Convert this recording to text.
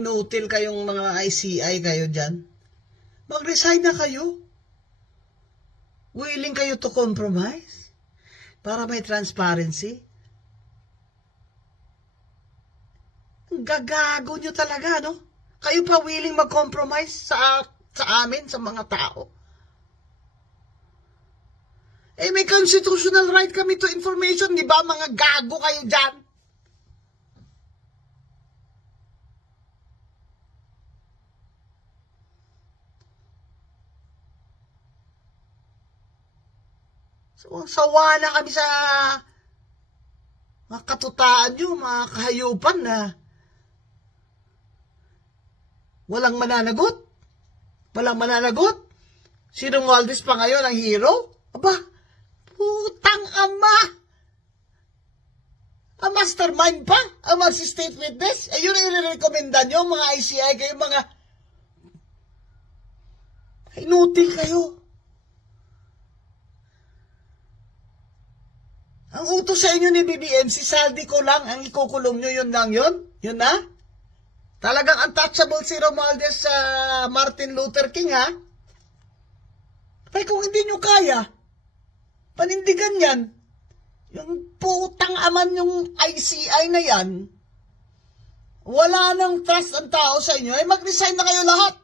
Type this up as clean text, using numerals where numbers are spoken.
Nutil kayong mga ICI kayo dyan. Mag-resign na kayo. Willing kayo to compromise para may transparency. Ang gagago nyo talaga, no? Kayo pa willing mag-compromise sa amin, sa mga tao. Eh, may constitutional right kami to information, di ba? Mga gago kayo dyan. So, sawa na kami sa mga katutaan nyo, mga kahayupan na walang mananagot. Walang mananagot. Si Romualdez pa ngayon ang hero? Aba, putang ama! Ang mastermind pa? Ang mag-state witness? Eh, yun ang i-recommenda nyo, mga ICI kayo, mga inutil kayo. Ang utos sa inyo ni BBM, si Saldi ko lang, ang ikukulong nyo, yun lang yun? Yun na? Talagang untouchable si Romualdez sa Martin Luther King, ha? Ay, kung hindi nyo kaya, panindigan yan. Yung putang aman yung ICI na yan, wala nang trust ang tao sa inyo, ay mag-resign na kayo lahat.